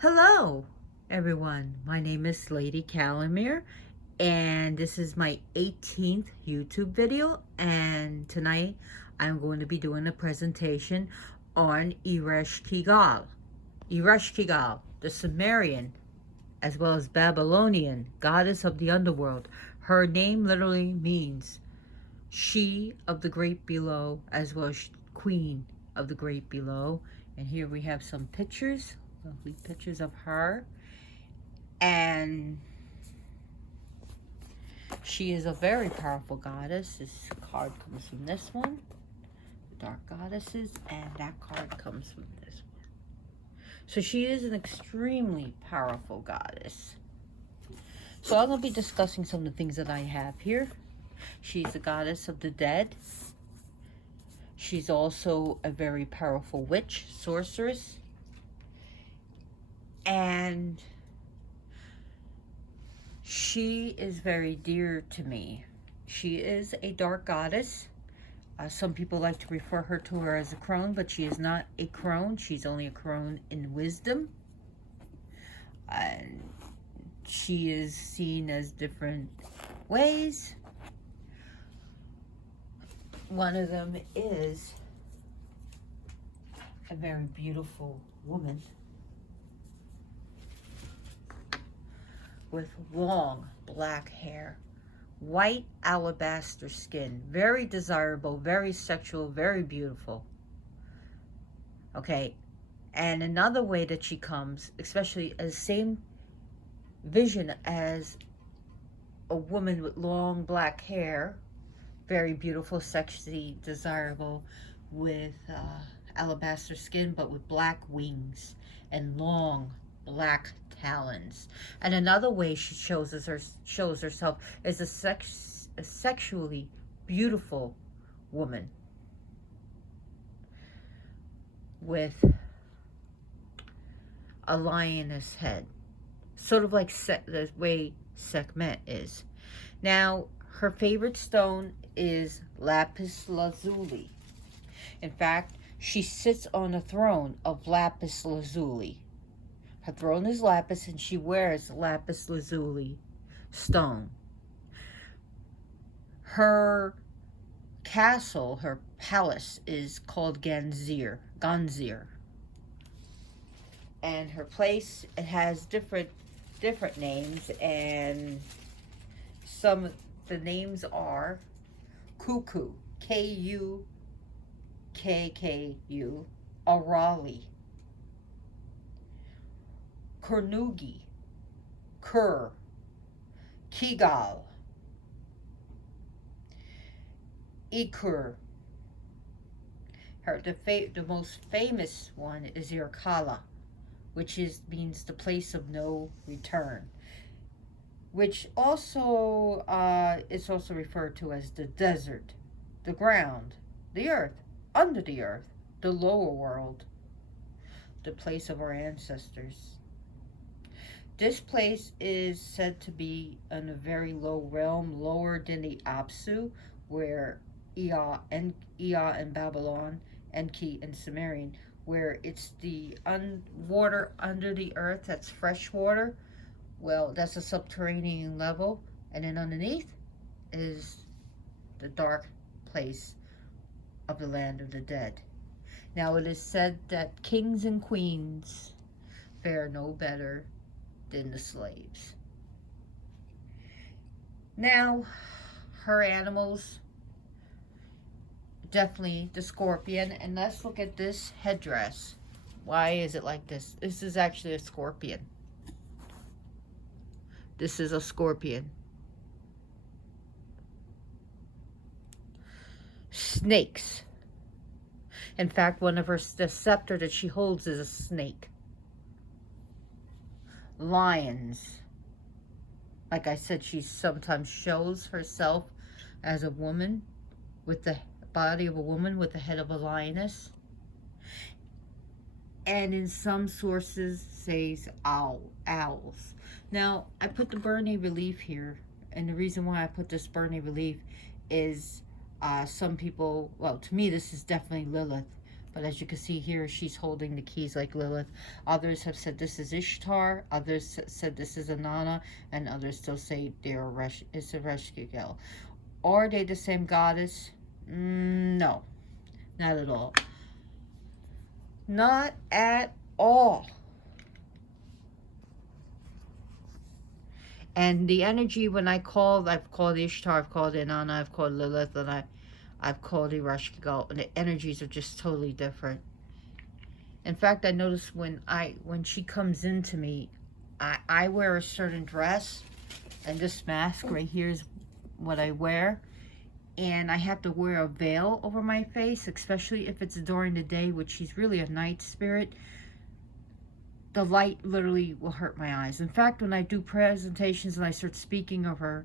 Hello, everyone. My name is Lady Calamere, and this is my 18th YouTube video. And tonight, I'm going to be doing a presentation on Ereshkigal. Ereshkigal, the Sumerian, as well as Babylonian goddess of the underworld. Her name literally means she of the great below, as well as queen of the great below. And here we have some pictures, lovely pictures of her. And she is a very powerful goddess. This card comes from this one, the dark goddesses, and that card comes from this one. So she is an extremely powerful goddess. So I'm going to be discussing some of the things that I have here. She's the goddess of the dead. She's also a very powerful witch, sorceress. And she is very dear to me. She is a dark goddess. Some people like to refer her to her as a crone, but she is not a crone. She's only a crone in wisdom. And she is seen as different ways. One of them is a very beautiful woman with long black hair, white alabaster skin, very desirable, very sexual, very beautiful. Okay, and another way that she comes, especially as same vision as a woman with long black hair, very beautiful, sexy, desirable, with alabaster skin, but with black wings and long black talons. And another way she shows herself is a sexually beautiful woman with a lioness head, sort of like the way Sekhmet is. Now, her favorite stone is lapis lazuli. In fact, she sits on a throne of lapis lazuli. Her throne is lapis, and she wears lapis lazuli stone. Her castle, her palace, is called Ganzir. And her place, it has different names, and some of the names are Kuku, Kukku, Arali, Kurnugi, Kur, Kigal, Ikur. The most famous one is Irkala, which means the place of no return, which also is also referred to as the desert, the ground, the earth, under the earth, the lower world, the place of our ancestors. This place is said to be in a very low realm, lower than the Apsu, where Ea and Babylon, Enki and Sumerian, where it's the water under the earth, that's fresh water. Well, that's a subterranean level, and then underneath is the dark place of the land of the dead. Now, it is said that kings and queens fare no better than the slaves. Now, her animals, definitely the scorpion. And let's look at this headdress. Why is it like this? This is actually a scorpion. This is a scorpion. Snakes. In fact, the scepter that she holds is a snake. Lions. Like I said, she sometimes shows herself as a woman with the body of a woman with the head of a lioness. And in some sources says owls. Now, I put the Bernay relief here, and the reason why I put this Bernay relief is some people, well, to me this is definitely Lilith, But as you can see here, she's holding the keys like Lilith. Others have said this is Ishtar. Others said this is Inanna. And others still say it's Ereshkigal. Are they the same goddess? No, not at all. Not at all. And the energy when I've called Ishtar, I've called Inanna, I've called Lilith, and I've called Ereshkigal, and the energies are just totally different. In fact, I notice when she comes into me, I wear a certain dress, and this mask right here is what I wear. And I have to wear a veil over my face, especially if it's during the day, which she's really a night spirit. The light literally will hurt my eyes. In fact, when I do presentations and I start speaking of her,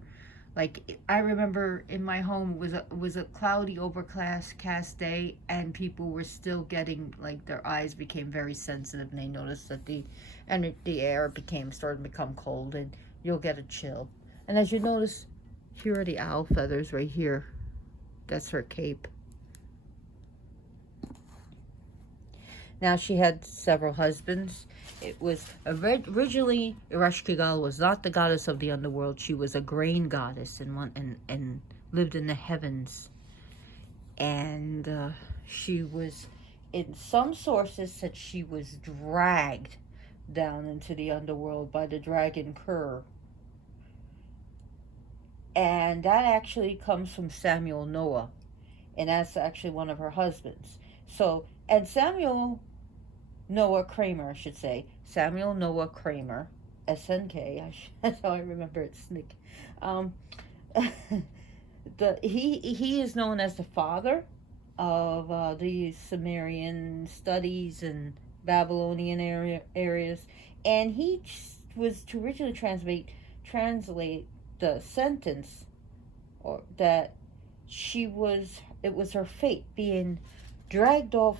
like I remember in my home it was a cloudy, overcast day, and people were still getting, like, their eyes became very sensitive, and they noticed that the air started to become cold, and you'll get a chill. And as you notice, here are the owl feathers right here. That's her cape. Now, she had several husbands. It was originally, Ereshkigal was not the goddess of the underworld. She was a grain goddess and lived in the heavens. And she was, in some sources, said she was dragged down into the underworld by the dragon Kur. And that actually comes from Samuel Noah. And that's actually one of her husbands. So, and Samuel Noah Kramer, I should say. Samuel Noah Kramer, SNK. That's how I remember it. Snick. He is known as the father of the Sumerian studies and Babylonian areas, and he was to originally translate the sentence, or that it was her fate being dragged off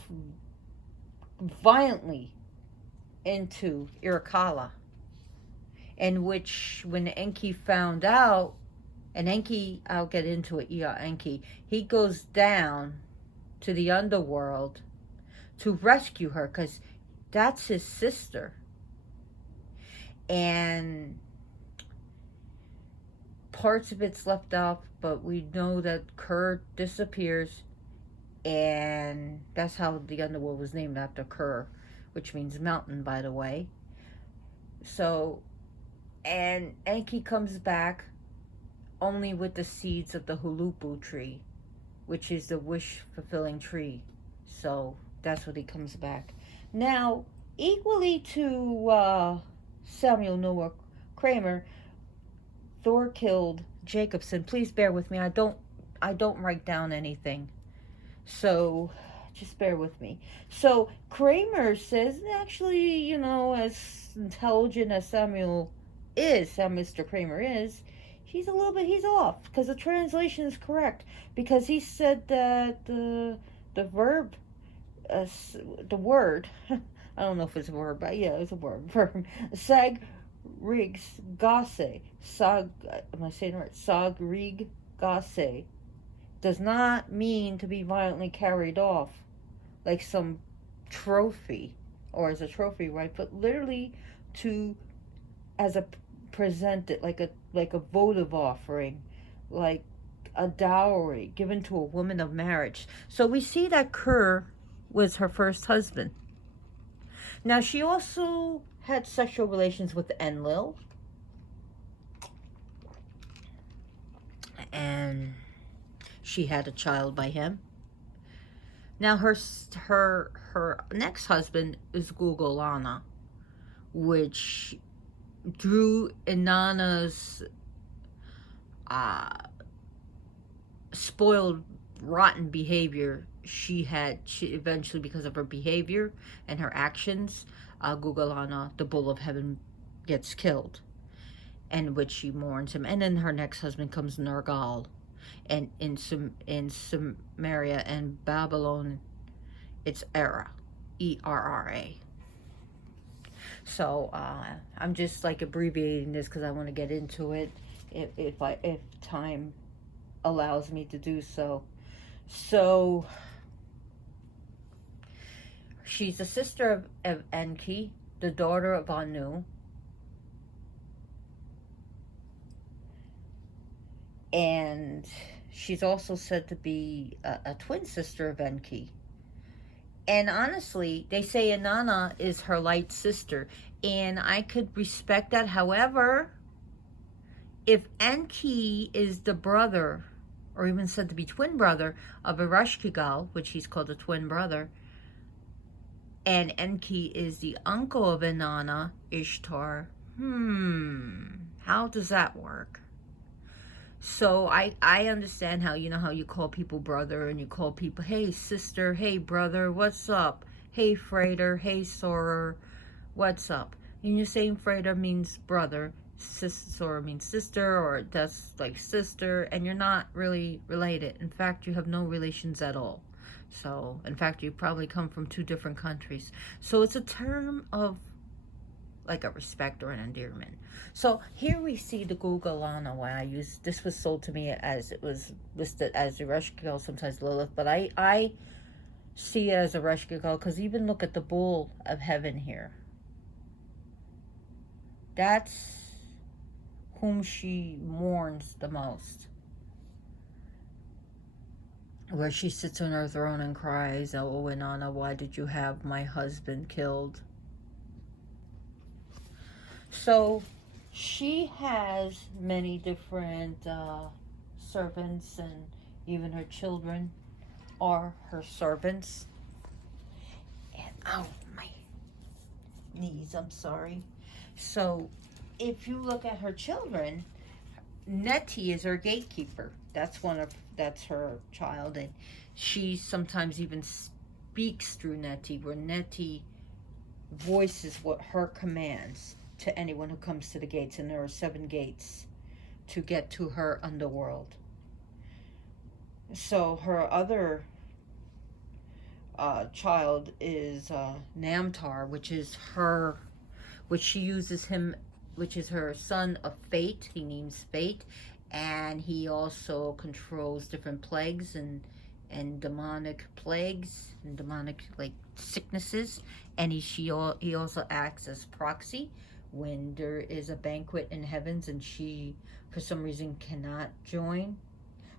violently into Ereshkigal, in which when Enki found out, and Enki, I'll get into it, Enki, he goes down to the underworld to rescue her, because that's his sister. And parts of it's left off, but we know that Kur disappears, and that's how the underworld was named, after Kur, which means mountain, by the way. So, and Enki comes back only with the seeds of the hulupu tree, which is the wish-fulfilling tree. So, that's what he comes back. Now, equally to Samuel Noah Kramer, Thor killed Jacobson. Please bear with me. I don't write down anything. So, just bear with me. So, Kramer says, actually, as intelligent as Mr. Kramer is, he's off, because the translation is correct. Because he said that the verb, the word, I don't know if it's a verb, but yeah, it's a verb, sag rigs gase, am I saying it right? Sag rig gase, does not mean to be violently carried off like some trophy, or as a trophy, right? But literally present it like a votive offering, like a dowry given to a woman of marriage. So we see that Kur was her first husband. Now, she also had sexual relations with Enlil, and she had a child by him. Now, her next husband is Gugulana, which drew Inanna's spoiled, rotten behavior. She eventually, because of her behavior and her actions, Gugulana, the bull of heaven, gets killed, and which she mourns him. And then her next husband comes Nergal, and in Sumeria and Babylon, it's Era, E-R-R-A. So I'm just like abbreviating this because I want to get into it if time allows me to do so. So She's the sister of Enki, the daughter of Anu, and she's also said to be a twin sister of Enki. And honestly, they say Inanna is her light sister, and I could respect that. However, if Enki is the brother, or even said to be twin brother, of Ereshkigal, which he's called a twin brother, and Enki is the uncle of Inanna, Ishtar, how does that work? So I understand how, you know how you call people brother, and you call people, hey sister, hey brother, what's up? Hey freighter, hey sorer, what's up? And you're saying freighter means brother, sorer means sister, or that's like sister, and you're not really related. In fact, you have no relations at all. So, in fact, you probably come from two different countries. So it's a term of like a respect or an endearment. So here we see the Gugalana. Why I use this was sold to me as it was listed as Ereshkigal, sometimes Lilith, but I see it as Ereshkigal because even look at the bull of heaven here. That's whom she mourns the most. Where she sits on her throne and cries, "Oh, Inanna, why did you have my husband killed?" So she has many different servants, and even her children are her servants. And oh, my knees, I'm sorry. So if you look at her children, Neti is her gatekeeper. That's her child, and she sometimes even speaks through Neti, where Neti voices what her commands to anyone who comes to the gates, and there are 7 gates to get to her underworld. So her other child is Namtar, which she uses him, which is her son of fate. He names fate, and he also controls different plagues and demonic plagues and demonic like sicknesses, and he also acts as proxy when there is a banquet in heavens and she for some reason cannot join,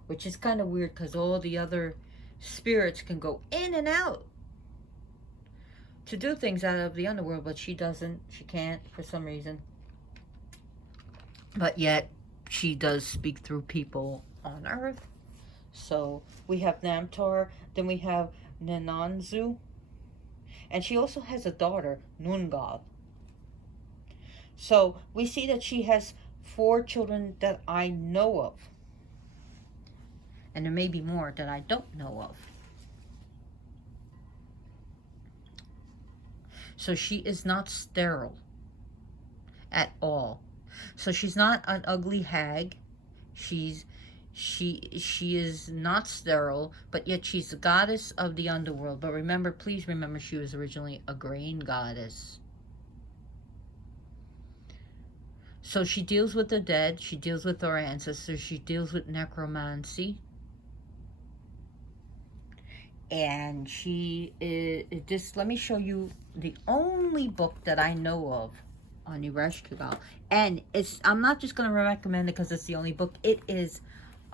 which is kind of weird because all the other spirits can go in and out to do things out of the underworld, but she doesn't. She can't for some reason, but yet she does speak through people on earth. So we have Namtar, then we have Nananzu, and she also has a daughter, Nungal. So we see that she has 4 children that I know of. And there may be more that I don't know of. So she is not sterile at all. So she's not an ugly hag. She is not sterile, but yet she's the goddess of the underworld. But remember, please remember, she was originally a grain goddess. So she deals with the dead, she deals with our ancestors, she deals with necromancy. And she is, just let me show you the only book that I know of on Ereshkigal. And I'm not just going to recommend it because it's the only book. It is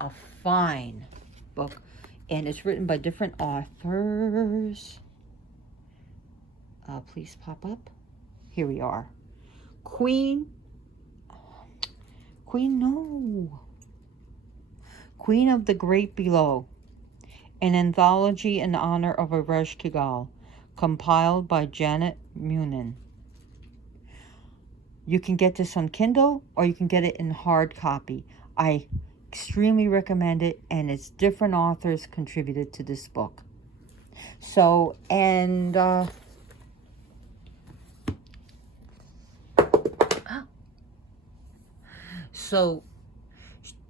a fine book, and it's written by different authors. Please pop up. Here we are. Queen of the Great Below, an anthology in honor of Ereshkigal, compiled by Janet Munin. You can get this on Kindle, or you can get it in hard copy. I extremely recommend it, and it's different authors contributed to this book. So, and so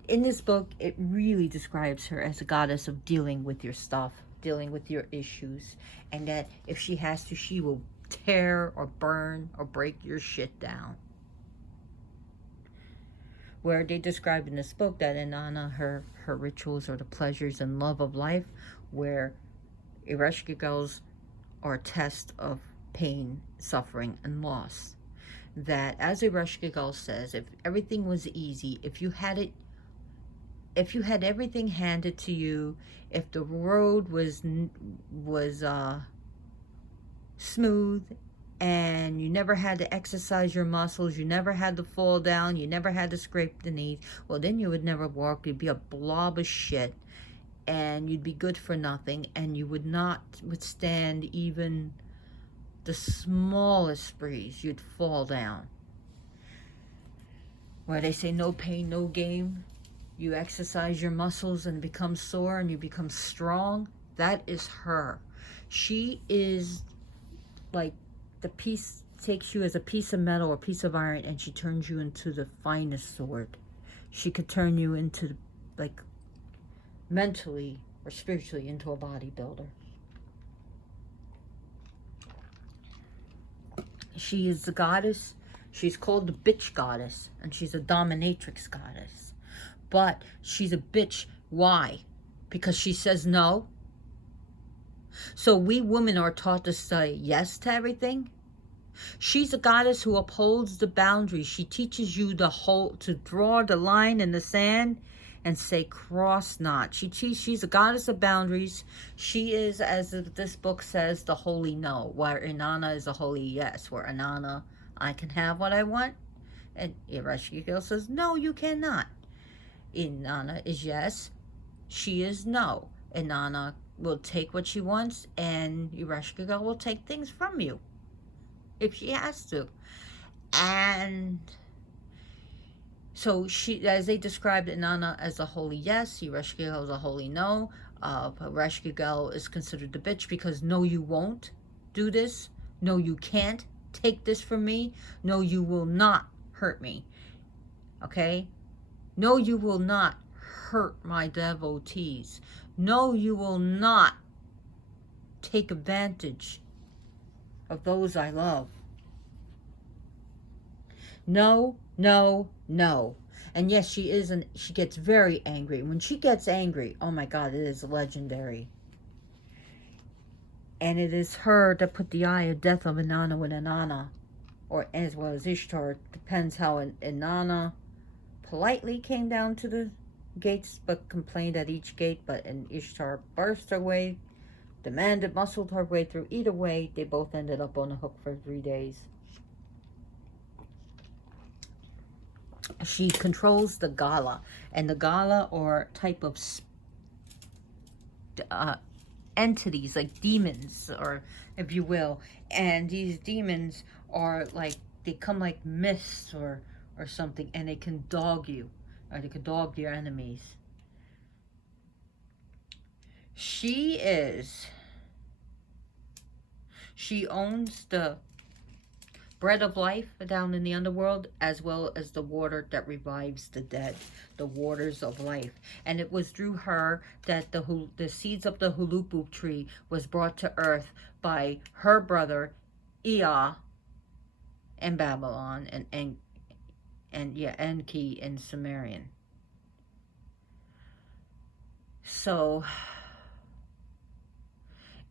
in this book, it really describes her as a goddess of dealing with your stuff, dealing with your issues, and that if she has to, she will tear or burn or break your shit down. Where they describe in this book that Inanna, her rituals are the pleasures and love of life, where Ereshkigal's or a test of pain, suffering, and loss. That, as Ereshkigal says, if everything was easy, if you had everything handed to you, if the road was smooth, and you never had to exercise your muscles, you never had to fall down, you never had to scrape the knees, well, then you would never walk. You'd be a blob of shit, and you'd be good for nothing, and you would not withstand even the smallest breeze. You'd fall down. Where they say no pain, no gain. You exercise your muscles and become sore and you become strong. That is her. She is like the piece, takes you as a piece of metal or piece of iron, and she turns you into the finest sword. She could turn you into, like, mentally or spiritually into a bodybuilder. She is the goddess. She's called the bitch goddess, and she's a dominatrix goddess. But she's a bitch. Why? Because she says no. So we women are taught to say yes to everything. She's a goddess who upholds the boundaries. She teaches you to draw the line in the sand and say cross not. She's a goddess of boundaries. She is, as this book says, the holy no, where Inanna is a holy yes, where Inanna, I can have what I want, and Ereshkigal says, no, you cannot. Inanna is yes, she is no. Inanna will take what she wants, and Ereshkigal will take things from you if she has to. And so she, as they described Inanna as a holy yes, Ereshkigal is a holy no. Ereshkigal is considered the bitch because no, you won't do this. No, you can't take this from me. No, you will not hurt me. Okay? No, you will not hurt my devotees. No, you will not take advantage of those I love. No, no, no. And yes, she is, and she gets very angry. When she gets angry, oh my God, it is legendary. And it is her that put the eye of death of Inanna with Inanna, or as well as Ishtar. Depends how Inanna politely came down to the gates, but complained at each gate. But Ishtar burst her way, demanded, muscled her way through. Either way, they both ended up on the hook for 3 days. She controls the Gala, and the Gala are type of entities, like demons, or if you will. And these demons are like, they come like mists or something, and they can dog you, or they can dog your enemies. She owns the bread of life down in the underworld, as well as the water that revives the dead, the waters of life. And it was through her that the seeds of the hulupu tree was brought to earth by her brother Ea in Babylon, and Enki in Sumerian. So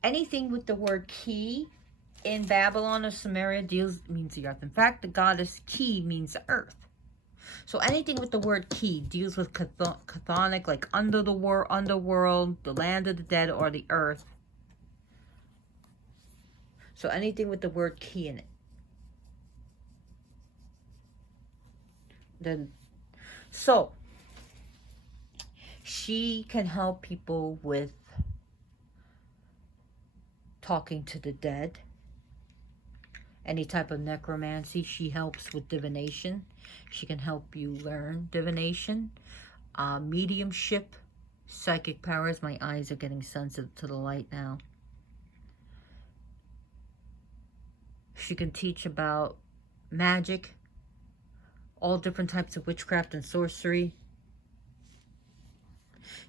anything with the word ki in Babylon or Sumeria means the earth. In fact, the goddess Ki means the earth. So anything with the word Ki deals with chthonic, like underworld, the land of the dead, or the earth. So anything with the word Ki in it. So she can help people with talking to the dead. Any type of necromancy. She helps with divination. She can help you learn divination. Mediumship, psychic powers. My eyes are getting sensitive to the light now. She can teach about magic, all different types of witchcraft and sorcery.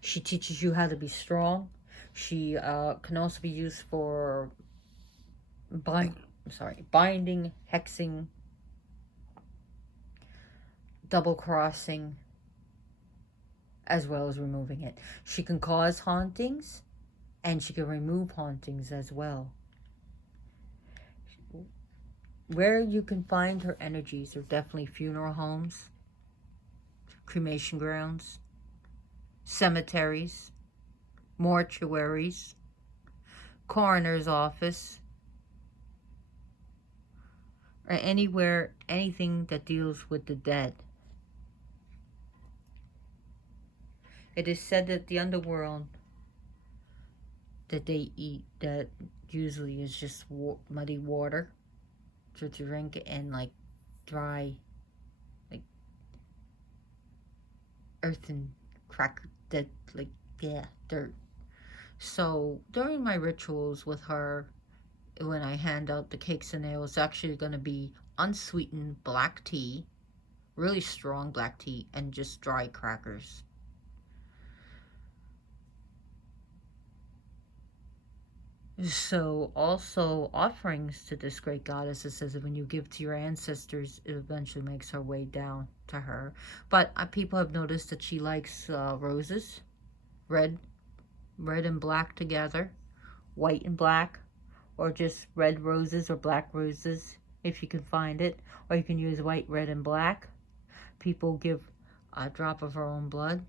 She teaches you how to be strong. She can also be used for binding, hexing, double crossing, as well as removing it. She can cause hauntings, and she can remove hauntings as well. where you can find her energies are definitely funeral homes, cremation grounds, cemeteries, mortuaries, coroner's office, or anywhere, anything that deals with the dead. It is said that the underworld that they eat, that usually is just muddy water to drink, and like dry, like earth and crack, that, like, yeah, dirt. So during my rituals with her, when I hand out the cakes and ale, it's actually going to be unsweetened black tea, really strong black tea, and just dry crackers. So also offerings to this great goddess, it says that when you give to your ancestors, it eventually makes her way down to her. But people have noticed that she likes roses, red and black together, white and black, or just red roses or black roses if you can find it, or you can use white, red, and black. People give a drop of her own blood,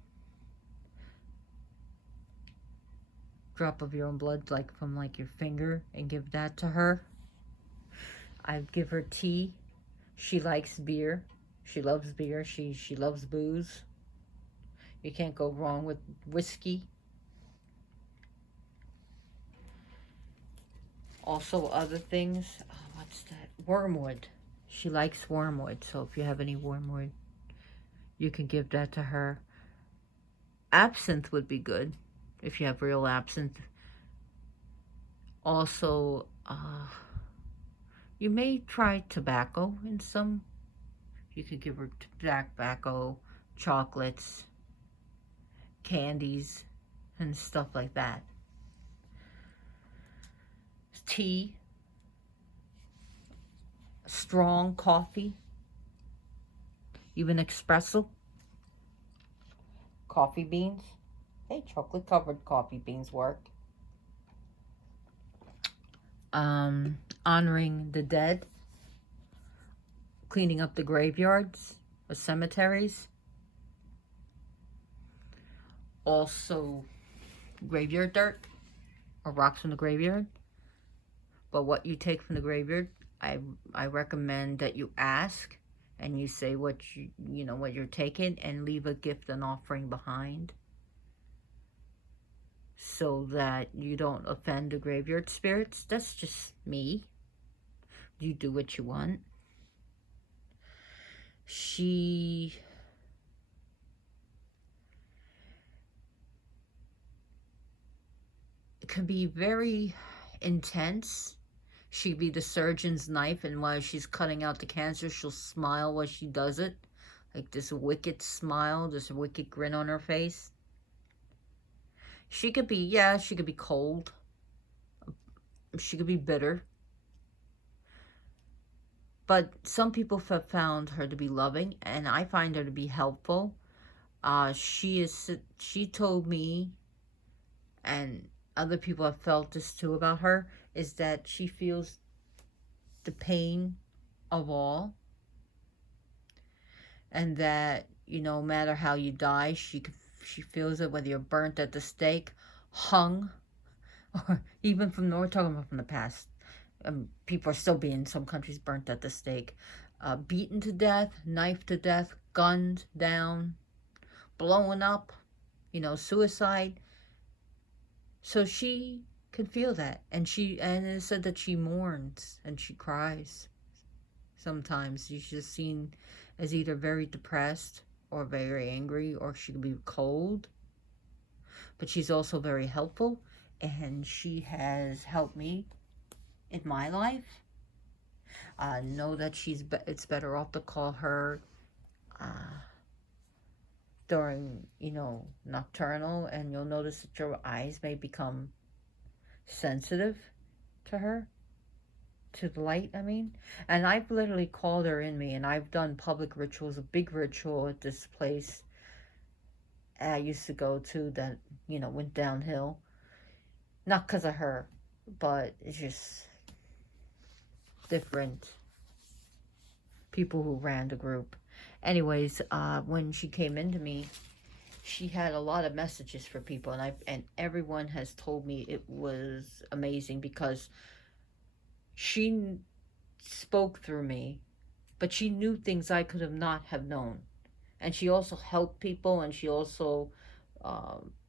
drop of your own blood, like from like your finger, and give that to her. I give her tea. She likes beer. She loves beer. She loves booze. You can't go wrong with whiskey. Also other things, what's that? Wormwood. She likes wormwood, so if you have any wormwood, you can give that to her. Absinthe would be good if you have real absinthe. Also, you may try tobacco in some. You could give her tobacco, chocolates, candies, and stuff like that. Tea, strong coffee, even espresso, coffee beans. Hey, chocolate covered coffee beans work. Honoring the dead, cleaning up the graveyards or cemeteries. Also, graveyard dirt or rocks from the graveyard. But what you take from the graveyard, I recommend that you ask and you say what you know what you're taking, and leave a gift and offering behind, so that you don't offend the graveyard spirits. That's just me. You do what you want. She can be very intense. She'd be the surgeon's knife, and while she's cutting out the cancer, she'll smile while she does it. Like this wicked smile, this wicked grin on her face. She could be, she could be cold. She could be bitter. But some people have found her to be loving, and I find her to be helpful. She told me, and other people have felt this too about her, is that she feels the pain of all, and that, no matter how you die, she feels it, whether you're burnt at the stake, hung, or even we're talking about from the past. People are still being, in some countries, burnt at the stake, beaten to death, knifed to death, gunned down, blown up, suicide. So she can feel that, and it said that she mourns and she cries. Sometimes she's just seen as either very depressed or very angry, or she can be cold. But she's also very helpful, and she has helped me in my life. Know that it's better off to call her during, nocturnal, and you'll notice that your eyes may become sensitive to her, to the light, I mean. And I've literally called her in me, and I've done public rituals, a big ritual at this place I used to go to that, went downhill. Not because of her, but it's just different people who ran the group. Anyways, when she came into me, she had a lot of messages for people, and everyone has told me it was amazing because she spoke through me, but she knew things I could have not have known. And she also helped people, and she also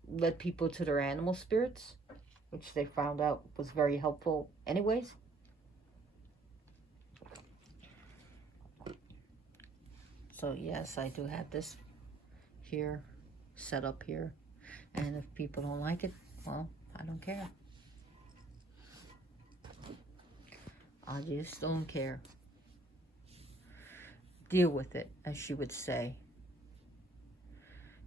led people to their animal spirits, which they found out was very helpful anyways. So yes, I do have this here, set up here. And if people don't like it, well, I don't care. I just don't care. Deal with it, as she would say.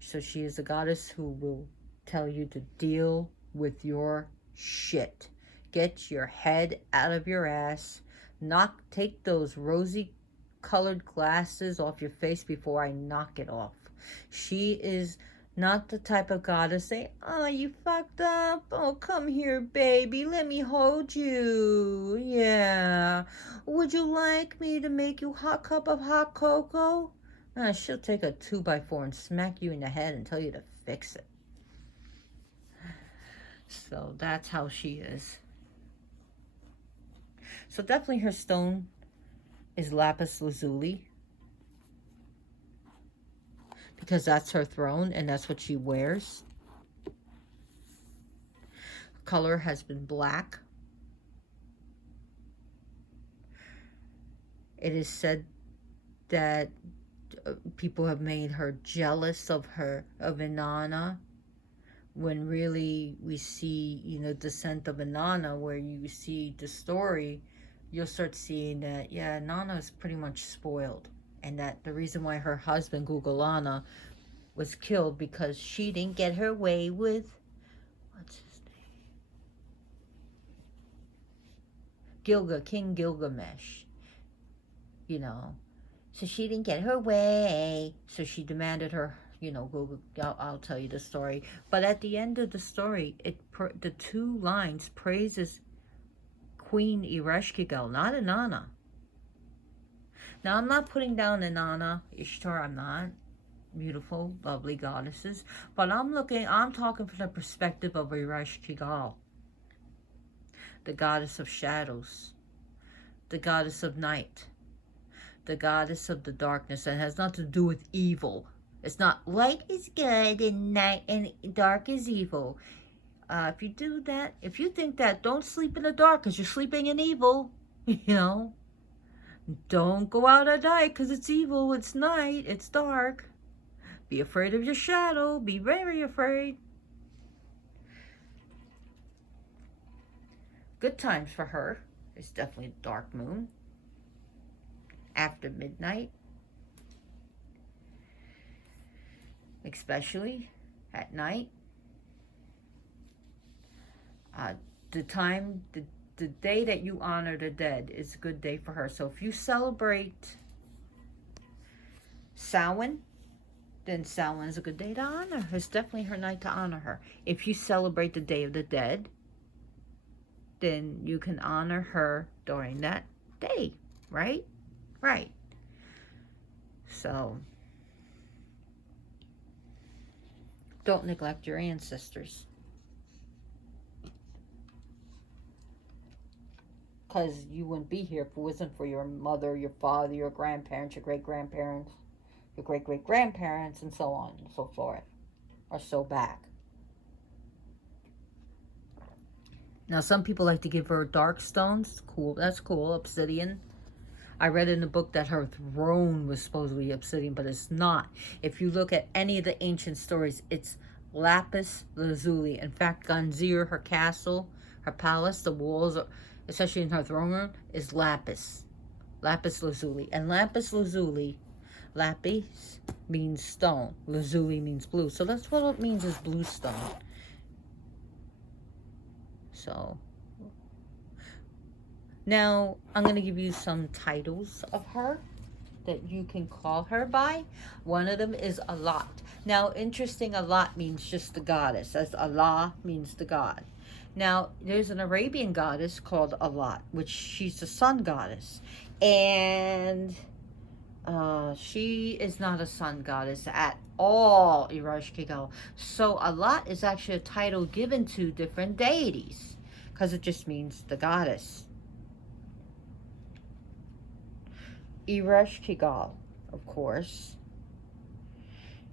So she is a goddess who will tell you to deal with your shit. Get your head out of your ass. Take those rosy colored glasses off your face before I knock it off. She is not the type of goddess say, oh, you fucked up. Oh, come here, baby. Let me hold you. Yeah. Would you like me to make you a hot cup of hot cocoa? She'll take a 2x4 and smack you in the head and tell you to fix it. So that's how she is. So definitely her stone is lapis lazuli, because that's her throne and that's what she wears. Color has been black. It is said that people have made her jealous of Inanna, when really we see, Descent of Inanna, where you see the story, you'll start seeing that, yeah, Inanna is pretty much spoiled. And that the reason why her husband, Gugalana, was killed because she didn't get her way with, what's his name? King Gilgamesh. So she didn't get her way. So she demanded her, I'll tell you the story. But at the end of the story, the two lines praises Queen Ereshkigal, not Inanna. Now, I'm not putting down Inanna, Ishtar, I'm not. Beautiful, lovely goddesses. But I'm talking from the perspective of Ereshkigal, the goddess of shadows, the goddess of night, the goddess of the darkness, and has nothing to do with evil. It's not light is good and night and dark is evil. If you do that, if you think that, don't sleep in the dark because you're sleeping in evil. Don't go out at night because it's evil. It's night. It's dark. Be afraid of your shadow. Be very afraid. Good times for her is definitely dark moon. After midnight. Especially at night. The day that you honor the dead is a good day for her. So if you celebrate Samhain, then Samhain is a good day to honor her. It's definitely her night to honor her. If you celebrate the Day of the Dead, then you can honor her during that day, right? Right. So, don't neglect your ancestors. Because you wouldn't be here if it wasn't for your mother, your father, your grandparents, your great-grandparents, your great-great-grandparents, and so on and so forth, or so back. Now, some people like to give her dark stones. Cool, that's cool. Obsidian. I read in the book that her throne was supposedly obsidian, but it's not. If you look at any of the ancient stories, it's lapis lazuli. In fact, Ganzir, her castle, her palace, the walls, especially in her throne room, is lapis lazuli. And lapis lazuli, lapis means stone, lazuli means blue. So that's what it means, is blue stone. So now I'm going to give you some titles of her that you can call her by. One of them is Alat. Now, interesting, Alat means just the goddess, as Allah means the god. Now, there's an Arabian goddess called Alat, which she's the sun goddess. And She is not a sun goddess at all, Ereshkigal. So a lot is actually a title given to different deities, because it just means the goddess. Ereshkigal, of course.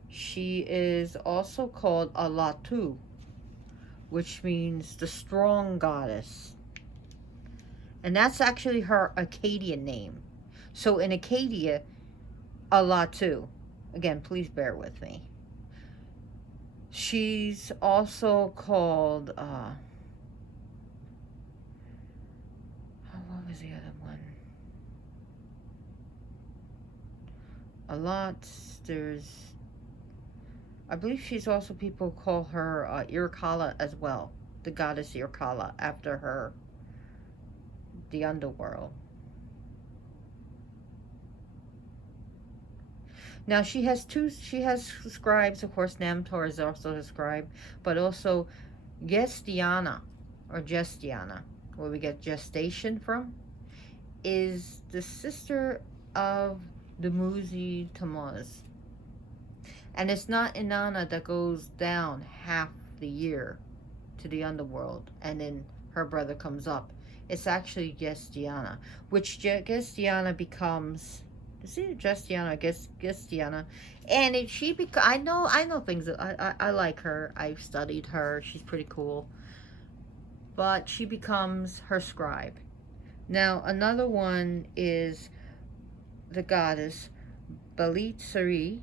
She is also called Alatu, which means the strong goddess. And that's actually her Akkadian name. So in Akkadia, Alatu, again, please bear with me. She's also called, what was the other one? A lot, I believe she's also, people call her Irkala as well. The goddess Irkala, after her, the Underworld. Now she has scribes, of course. Namtor is also a scribe, but also Gestiana, or Gestiana, where we get gestation from, is the sister of the Muzi Tammuz. And it's not Inanna that goes down half the year to the Underworld, and then her brother comes up. It's actually Gestiana, which Gestiana becomes. Is it Gestiana? Gestiana, and I know things. I like her. I've studied her. She's pretty cool. But she becomes her scribe. Now another one is the goddess Balit Sari,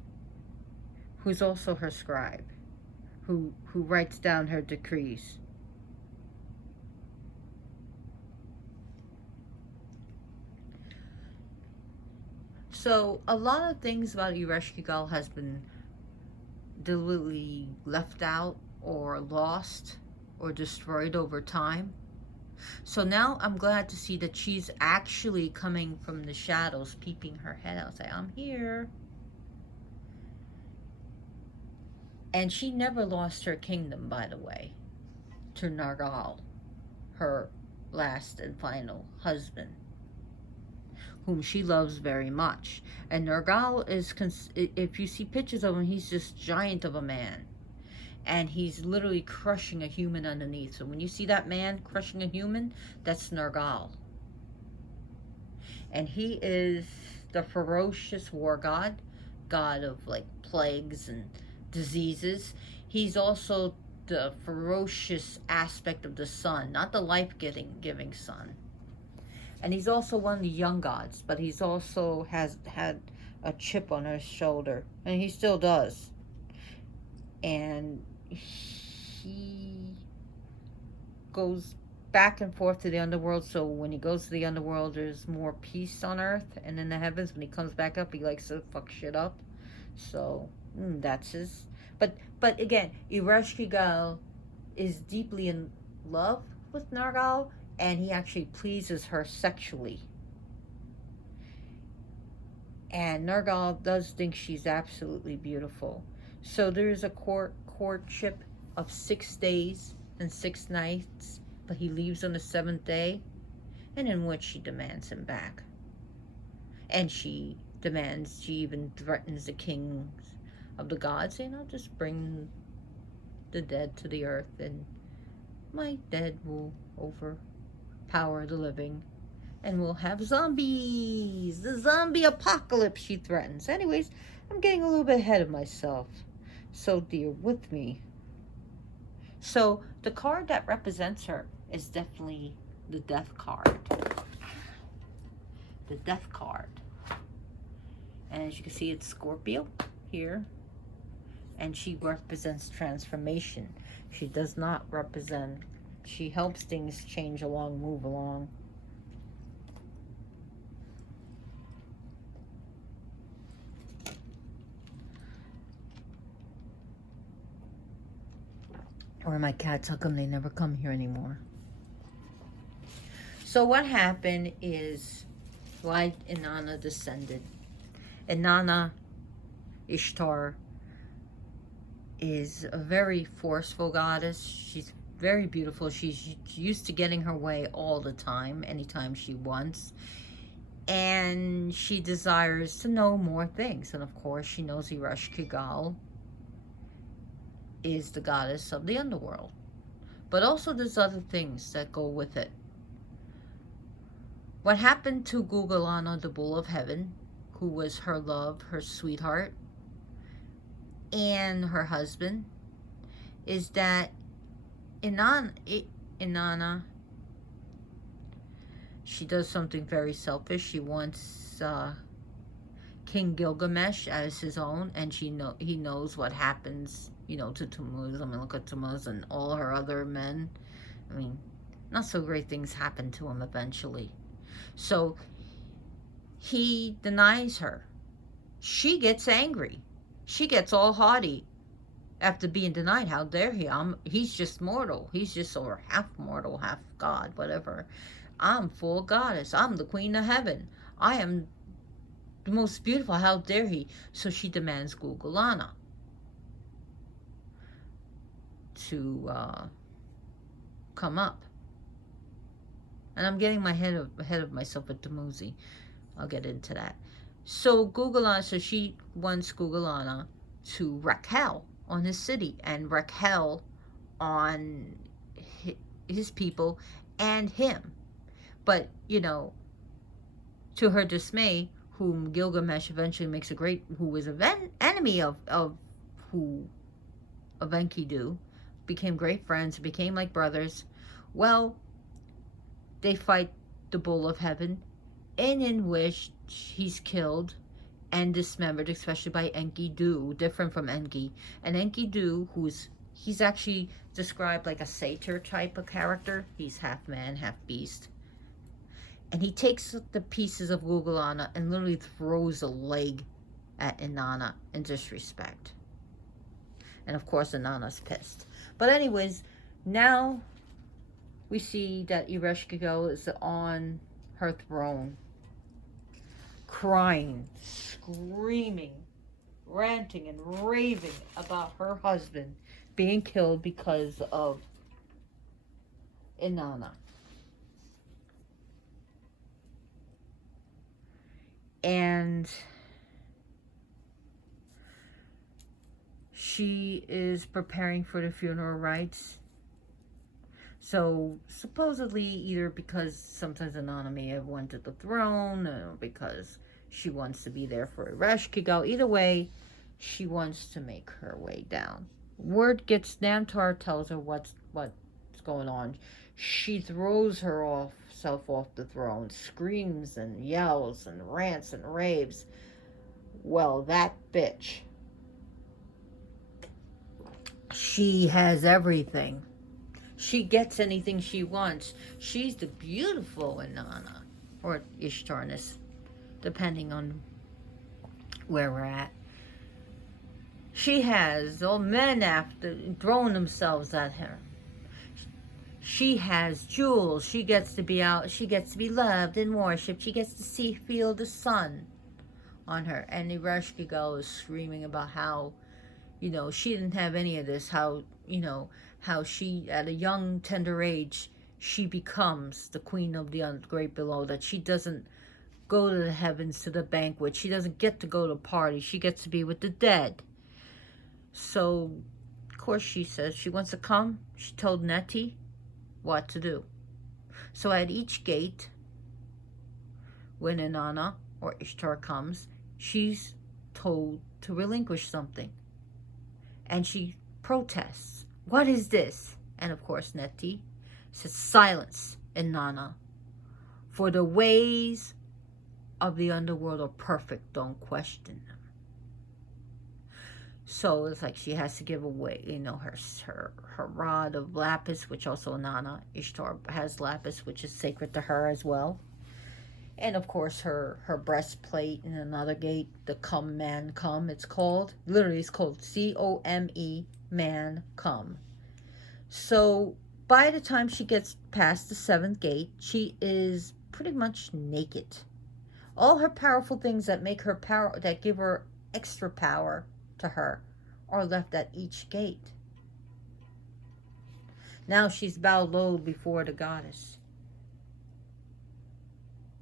who's also her scribe, who writes down her decrees. So a lot of things about Ereshkigal has been deliberately left out or lost or destroyed over time. So now I'm glad to see that she's actually coming from the shadows, peeping her head out, say, I'm here. And she never lost her kingdom, by the way, to Nergal, her last and final husband, whom she loves very much. And Nergal is, if you see pictures of him, he's this giant of a man. And he's literally crushing a human underneath. So when you see that man crushing a human, that's Nergal. And he is the ferocious war god, god of like plagues and diseases. He's also the ferocious aspect of the sun, not the life-giving sun. And he's also one of the young gods, but he's also has had a chip on his shoulder, and he still does. And he goes back and forth to the underworld, so when he goes to the underworld, there's more peace on earth, and in the heavens, when he comes back up, he likes to fuck shit up. So that's his. But again, Ereshkigal is deeply in love with Nergal, and he actually pleases her sexually. And Nergal does think she's absolutely beautiful. So there's a courtship of 6 days and 6 nights, but he leaves on the 7th day, and in which she demands him back. And she even threatens the kings of the gods, saying, I'll just bring the dead to the earth, and my dead will overpower the living, and we'll have zombies. The zombie apocalypse, she threatens. Anyways, I'm getting a little bit ahead of myself, so dear with me. So the card that represents her is definitely the death card. The death card. And as you can see, it's Scorpio here. And she represents transformation. She does not represent, she helps things change along, move along. Or my cats, how come they never come here anymore? So what happened is, why Inanna descended. Inanna, Ishtar, is a very forceful goddess. She's very beautiful. She's used to getting her way all the time, anytime she wants. And she desires to know more things. And of course, she knows Ereshkigal is the goddess of the underworld. But also there's other things that go with it. What happened to Gugalana, the Bull of Heaven, who was her love, her sweetheart, and her husband, is that Inanna, she does something very selfish. She wants King Gilgamesh as his own, and he knows what happens, to Tammuz. I mean, look at Tammuz and all her other men. I mean, not so great things happen to him eventually. So he denies her. She gets angry. She gets all haughty after being denied. How dare he? He's just mortal. He's just or half mortal, half god, whatever. I'm full goddess. I'm the queen of heaven. I am the most beautiful. How dare he? So she demands Gugalana to come up. And I'm getting ahead of myself with Tamuzi. I'll get into that. So she wants Gugalana to wreak hell on his city and wreak hell on his people and him. But, to her dismay, whom Gilgamesh eventually makes who was an enemy of Enkidu, became great friends, became like brothers. Well, they fight the Bull of Heaven, and in which he's killed and dismembered, especially by Enkidu, different from Enki. And Enkidu, he's actually described like a satyr type of character. He's half man, half beast. And he takes the pieces of Gugalana and literally throws a leg at Inanna in disrespect. And of course, Inanna's pissed. But anyways, now we see that Ereshkigal is on her throne, crying, screaming, ranting, and raving about her husband being killed because of Inanna. And she is preparing for the funeral rites. So supposedly, either because sometimes Inanna may have wanted the throne, or because she wants to be there for Ereshkigal. Either way, she wants to make her way down. Word gets, Namtar tells her what's going on. She throws herself off the throne, screams and yells and rants and raves. Well, that bitch, she has everything. She gets anything she wants. She's the beautiful Inanna, or Ishtarnis, depending on where we're at. She has all men after throwing themselves at her. She has jewels. She gets to be out. She gets to be loved and worshipped. She gets to feel the sun on her. And Ereshkigal is screaming about how, she didn't have any of this. How, how she, at a young, tender age, she becomes the queen of the great below. That she doesn't go to the heavens, to the banquet. She doesn't get to go to parties. She gets to be with the dead. So, of course, she says she wants to come. She told Neti what to do. So at each gate, when Inanna or Ishtar comes, she's told to relinquish something. And she protests. What is this? And of course, Neti says, silence, Inanna. For the ways of the underworld are perfect. Don't question them. So it's like she has to give away, her rod of lapis, which also Inanna, Ishtar has lapis, which is sacred to her as well. And of course her breastplate in another gate, the come man come, it's called. Literally it's called C-O-M-E, man come. So by the time she gets past the 7th gate, she is pretty much naked. All her powerful things that make her that give her extra power to her are left at each gate. Now she's bowed low before the goddess.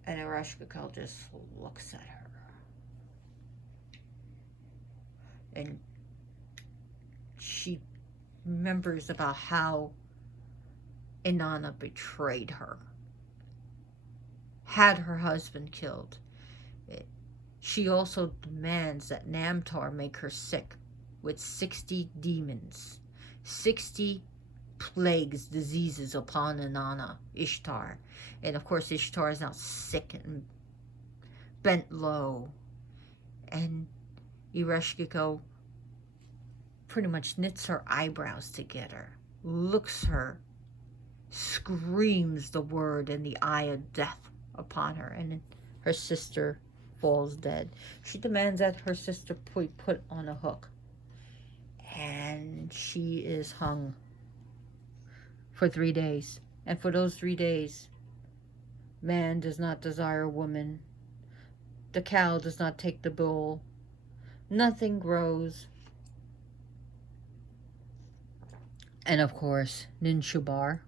And Ereshkigal just looks at her. And she remembers about how Inanna betrayed her, had her husband killed. She also demands that Namtar make her sick with 60 demons, 60 plagues, diseases upon Inanna, Ishtar. And of course, Ishtar is now sick and bent low. And Ereshkigal pretty much knits her eyebrows together, looks her, screams the word and the eye of death upon her, and her sister falls dead. She demands that her sister be put on a hook, and she is hung for 3 days. And for those 3 days, man does not desire woman, the cow does not take the bull, nothing grows. And of course, Ninshubar,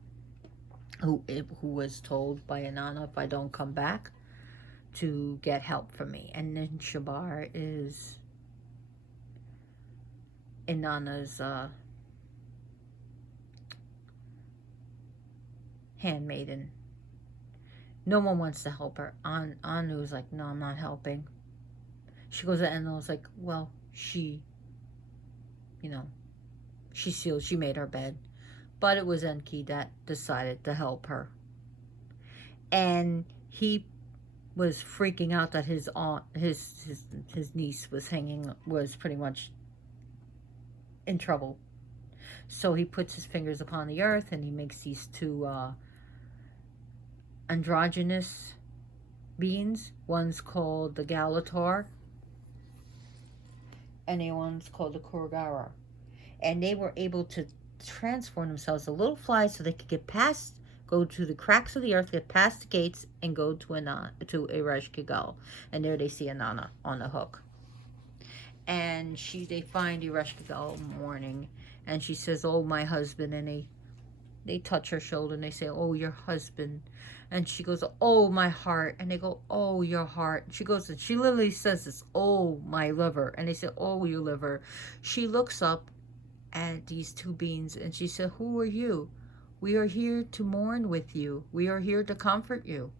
who was told by Inanna, if I don't come back, to get help from me. And Ninshubar is Inanna's handmaiden. No one wants to help her. Anu's like, no, I'm not helping. She goes to Enlil's like, well, she sealed, she made her bed. But it was Enki that decided to help her. And he was freaking out that his aunt, his niece was pretty much in trouble. So he puts his fingers upon the earth and he makes these two androgynous beings. One's called the Galator and the one's called the Kurgara. And they were able to transform themselves to little flies so they could get past, go to the cracks of the earth, get past the gates, and go to Ereshkigal. And there they see Inanna on the hook. And they find Ereshkigal in the morning, and she says, oh, my husband. And they touch her shoulder, and they say, oh, your husband. And she goes, oh, my heart. And they go, oh, your heart. She goes, she literally says this, oh, my liver. And they say, oh, your liver. She looks up at these two beings, and she said, who are you? We are here to mourn with you. We are here to comfort you.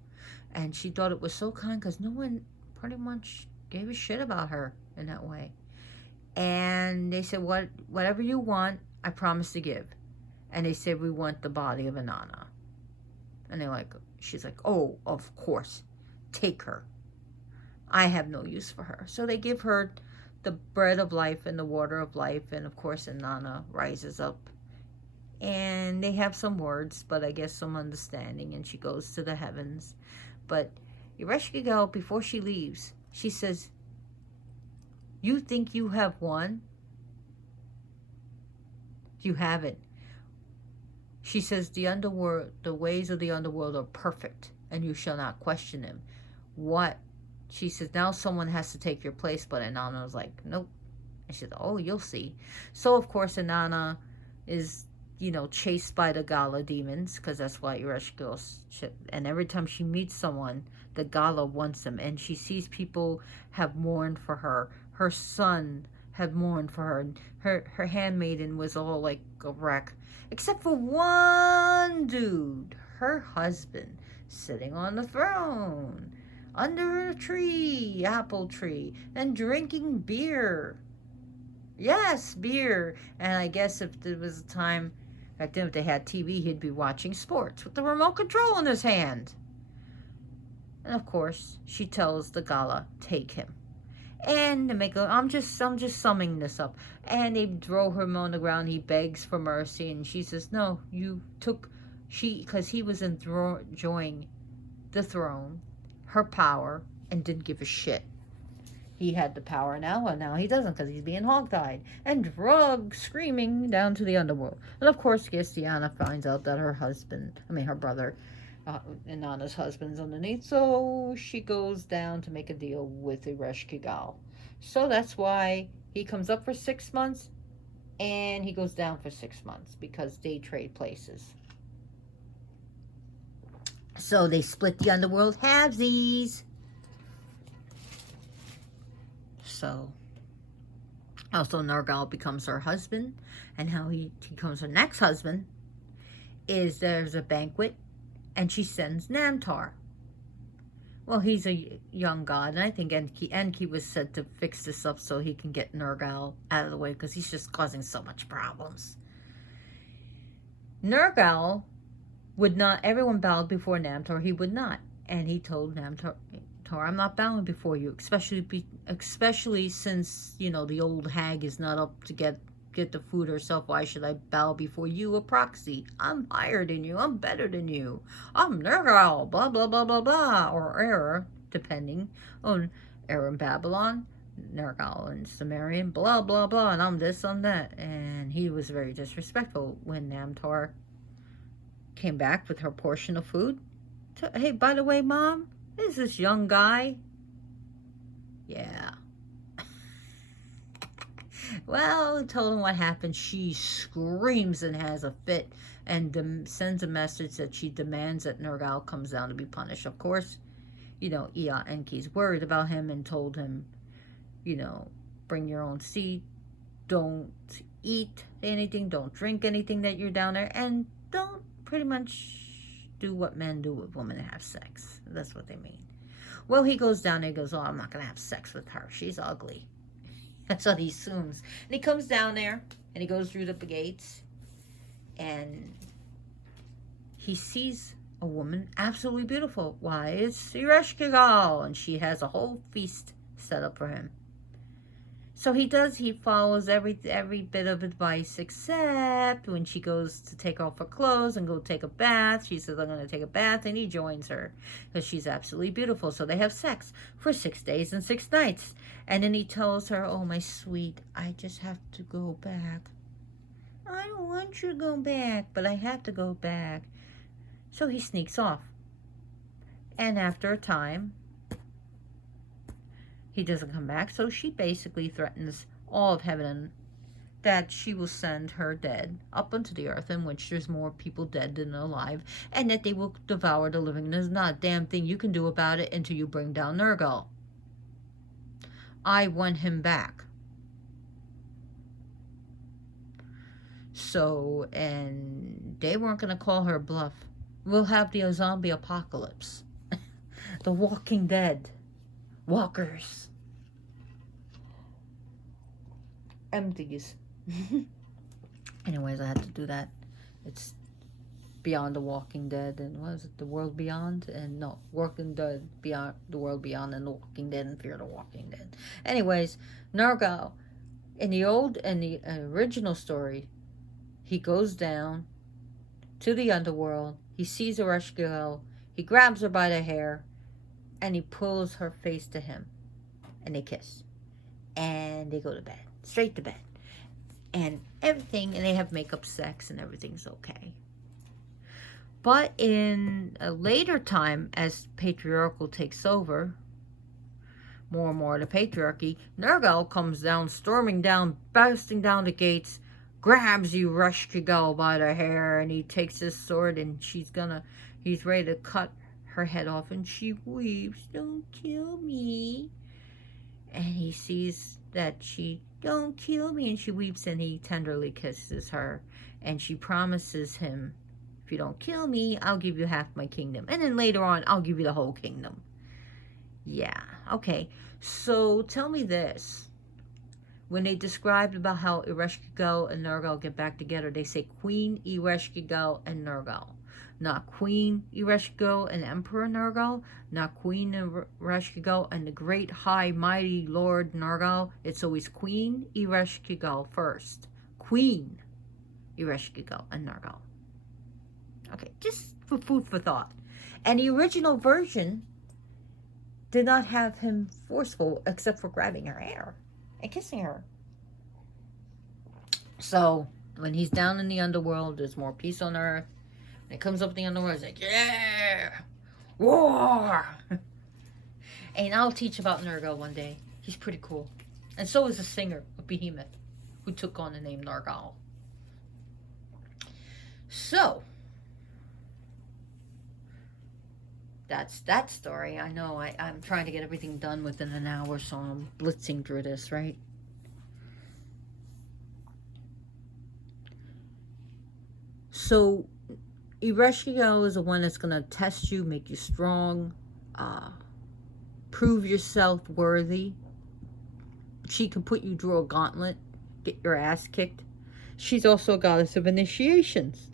And she thought it was so kind because no one pretty much gave a shit about her in that way. And they said, whatever you want, I promise to give. And they said, we want the body of Inanna. And she's like, oh, of course, take her. I have no use for her. So they give her the bread of life and the water of life, and of course Inanna rises up. And they have some words, but I guess some understanding, and she goes to the heavens. But Ereshkigal, before she leaves, she says, you think you have won? You haven't. She says, the ways of the underworld are perfect, and you shall not question them. What? She says, now someone has to take your place, but Inanna was like, nope. And she said, oh, you'll see. So, of course, Inanna is, chased by the Gala demons, because that's why Ereshkigal, and every time she meets someone, the Gala wants them, and she sees people have mourned for her. Her son had mourned for her, and her handmaiden was all like a wreck, except for one dude, her husband, sitting on the throne, under a tree, apple tree, and drinking beer. Yes, beer. And I guess if there was a time, back then if they had TV, he'd be watching sports with the remote control in his hand. And of course, she tells the Gala, take him. And I'm just summing this up. And they throw him on the ground. He begs for mercy, and she says, no, because he was enjoying the throne, her power, and didn't give a shit. He had the power now, and now he doesn't because he's being hogtied and drugged, screaming down to the underworld. And of course, Gistiana finds out that her brother, Inanna's husband's underneath, so she goes down to make a deal with Ereshkigal. So that's why he comes up for 6 months, and he goes down for 6 months, because they trade places. So they split the underworld halvesies. So also Nergal becomes her husband, and how he becomes her next husband is there's a banquet, and she sends Namtar. Well, he's a young god, and I think Enki was said to fix this up so he can get Nergal out of the way, because he's just causing so much problems. Nergal would not, everyone bowed before Namtar, he would not. And he told Namtar, I'm not bowing before you, especially since, you know, the old hag is not up to get the food herself. Why should I bow before you, a proxy? I'm higher than you. I'm better than you. I'm Nergal, blah, blah, blah, blah, blah. Or error, depending on error in Babylon, Nergal and Sumerian, blah, blah, blah. And I'm this, I'm that. And he was very disrespectful when Namtar came back with her portion of food. Hey, by the way, Mom, is this young guy? Yeah. Well, told him what happened. She screams and has a fit and sends a message that she demands that Nergal comes down to be punished. Of course, you know, Enki's worried about him and told him, you know, bring your own seed. Don't eat anything. Don't drink anything that you're down there. And don't pretty much do what men do with women and have sex. That's what they mean. Well, he goes down there and goes, oh, I'm not going to have sex with her. She's ugly. That's what he assumes. And he comes down there, and he goes through the gates, and he sees a woman absolutely beautiful. Why, it's Ereshkigal, and she has a whole feast set up for him. So he follows every bit of advice, except when she goes to take off her clothes and go take a bath. She says, I'm going to take a bath, and he joins her because she's absolutely beautiful. So they have sex for 6 days and 6 nights. And then he tells her, oh, my sweet, I just have to go back. I don't want you to go back, but I have to go back. So he sneaks off. And after a time, he doesn't come back, so she basically threatens all of heaven that she will send her dead up unto the earth, in which there's more people dead than alive, and that they will devour the living. There's not a damn thing you can do about it until you bring down Nergal. I want him back. So, and they weren't going to call her bluff. We'll have the zombie apocalypse. The Walking Dead. Walkers. Empties. Anyways, I had to do that. It's Beyond the Walking Dead, and what is it, The World Beyond? And no, Walking Dead, Beyond the World Beyond, and The Walking Dead, and Fear the Walking Dead. Anyways, Nergal, in the original story, he goes down to the underworld. He sees Ereshkigal. He grabs her by the hair, and he pulls her face to him, and they kiss, and they go to bed, straight to bed, and everything, and they have makeup sex, and everything's okay. But in a later time, as patriarchal takes over, more and more of the patriarchy, Nergal comes down, storming down, bursting down the gates, grabs Ereshkigal by the hair, and he takes his sword, and he's ready to cut her head off, and she weeps, don't kill me. And he sees that she, don't kill me, and she weeps, and he tenderly kisses her, and she promises him, if you don't kill me, I'll give you half my kingdom, and then later on, I'll give you the whole kingdom. Yeah, okay, so tell me this. When they described about how Ereshkigal and Nergal get back together, they say Queen Ereshkigal and Nergal. Not Queen Ereshkigal and Emperor Nergal, not Queen Ereshkigal and the great high mighty Lord Nergal. It's always Queen Ereshkigal first. Queen Ereshkigal and Nergal. Okay, just for food for thought. And the original version did not have him forceful except for grabbing her hair and kissing her. So when he's down in the underworld, there's more peace on earth. When it comes up in the underworld, it's like, yeah, war. And I'll teach about Nergal one day. He's pretty cool. And so is a singer, a behemoth, who took on the name Nergal. So, that's that story. I know I'm trying to get everything done within an hour, so I'm blitzing through this, right? So Ereshkigal is the one that's going to test you, make you strong, prove yourself worthy. She can put you through a gauntlet, get your ass kicked. She's also a goddess of initiations.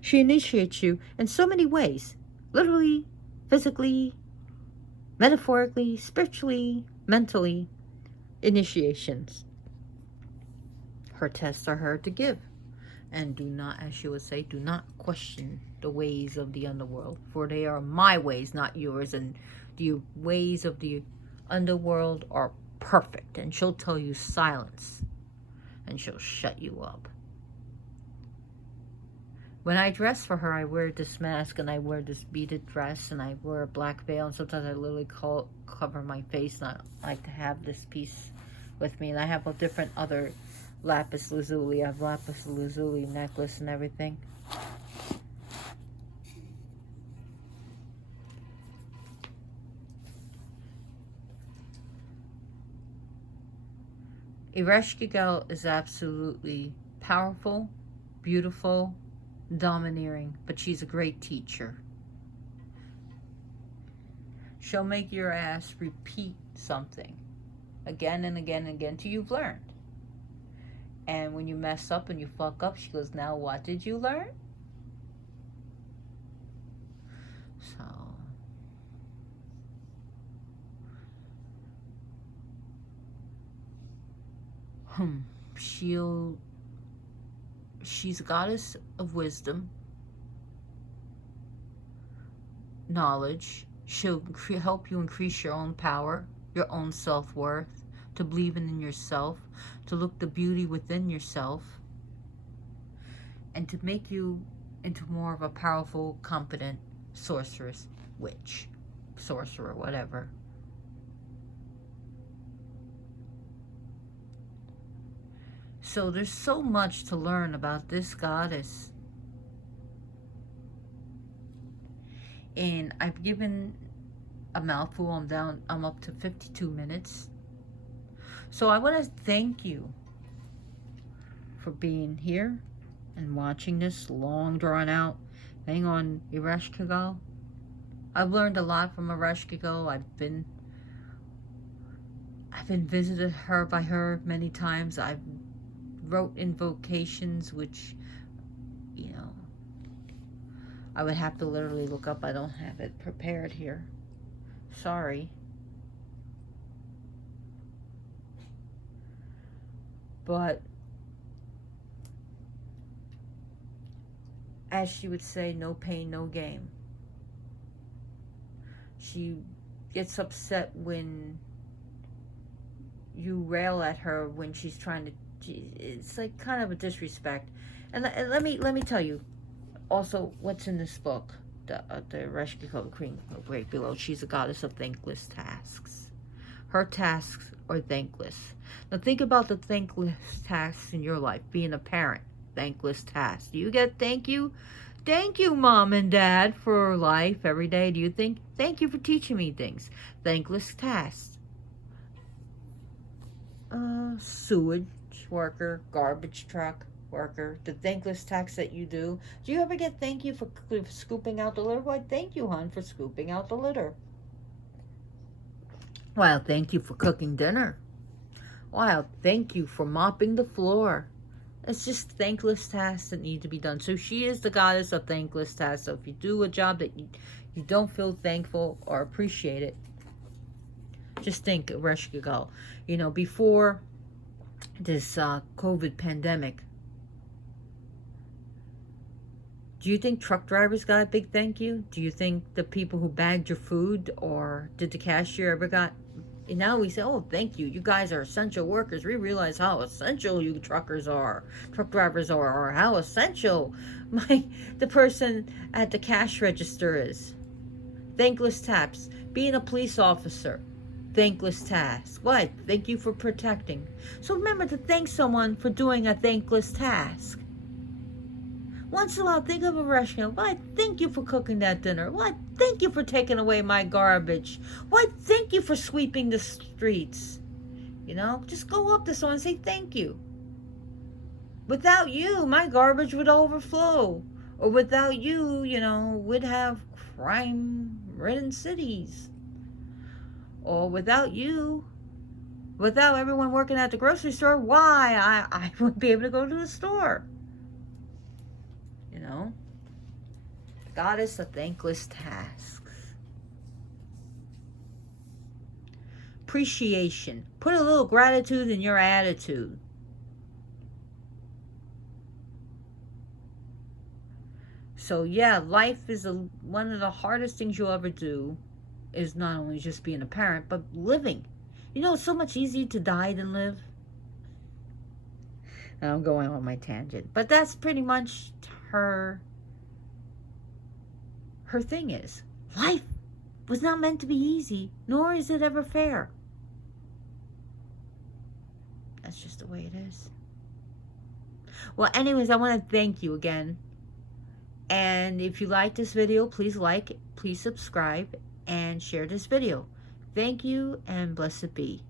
She initiates you in so many ways. Literally, physically, metaphorically, spiritually, mentally. Initiations. Her tests are her to give. And do not, as she would say, do not question the ways of the underworld. For they are my ways, not yours. And the ways of the underworld are perfect. And she'll tell you silence. And she'll shut you up. When I dress for her, I wear this mask and I wear this beaded dress and I wear a black veil. And sometimes I literally cover my face. And I like to have this piece with me. And I have a different other lapis lazuli. I have lapis lazuli necklace and everything. Ereshkigal is absolutely powerful, beautiful, domineering, but she's a great teacher. She'll make your ass repeat something again and again and again till you've learned. And when you mess up and you fuck up, she goes, now what did you learn? So, she's a goddess of wisdom, knowledge. She'll help you increase your own power, your own self-worth, to believe in yourself, to look the beauty within yourself, and to make you into more of a powerful, competent sorceress, witch, sorcerer, whatever. So there's so much to learn about this goddess. And I've given a mouthful. I'm up to 52 minutes. So I want to thank you for being here and watching this long drawn out thing on Ereshkigal. I've learned a lot from Ereshkigal. I've been visited her by her many times. I've wrote invocations, which, you know, I would have to literally look up. I don't have it prepared here. Sorry. But as she would say, no pain, no gain. She gets upset when you rail at her when she's trying to. It's like kind of a disrespect. And let me tell you also what's in this book. The Ereshkigal Queen of Great Below. She's a goddess of thankless tasks. Her tasks are thankless. Now think about the thankless tasks in your life. Being a parent, thankless tasks. Do you get thank you? Thank you, Mom and Dad, for life every day. Do you think, thank you for teaching me things? Thankless tasks. Sewage worker, garbage truck worker, the thankless tasks that you do. Do you ever get thank you for scooping out the litter? Why, thank you, hon, for scooping out the litter. Well, thank you for cooking dinner. Wow, thank you for mopping the floor. It's just thankless tasks that need to be done. So she is the goddess of thankless tasks. So if you do a job that you don't feel thankful or appreciate it, just think Ereshkigal. You know, before this COVID pandemic, do you think truck drivers got a big thank you? Do you think the people who bagged your food or did the cashier ever got? And now we say, oh, thank you. You guys are essential workers. We realize how essential you truck drivers are, or how essential the person at the cash register is. Thankless taps. Being a police officer. Thankless task. What? Thank you for protecting. So remember to thank someone for doing a thankless task. Once in a while, think of Ereshkigal. Why, thank you for cooking that dinner. Why, thank you for taking away my garbage. Why, thank you for sweeping the streets. You know, just go up to someone and say thank you. Without you, my garbage would overflow. Or without you, you know, we'd have crime-ridden cities. Or without you, without everyone working at the grocery store, why, I wouldn't be able to go to the store. You know? Goddess of thankless tasks. Appreciation. Put a little gratitude in your attitude. So yeah, life is one of the hardest things you'll ever do is not only just being a parent, but living. You know, it's so much easier to die than live. And I'm going on my tangent. But that's pretty much her thing is. Life was not meant to be easy, nor is it ever fair. That's just the way it is. Well, anyways, I want to thank you again. And if you like this video, please like, please subscribe, and share this video. Thank you, and blessed be.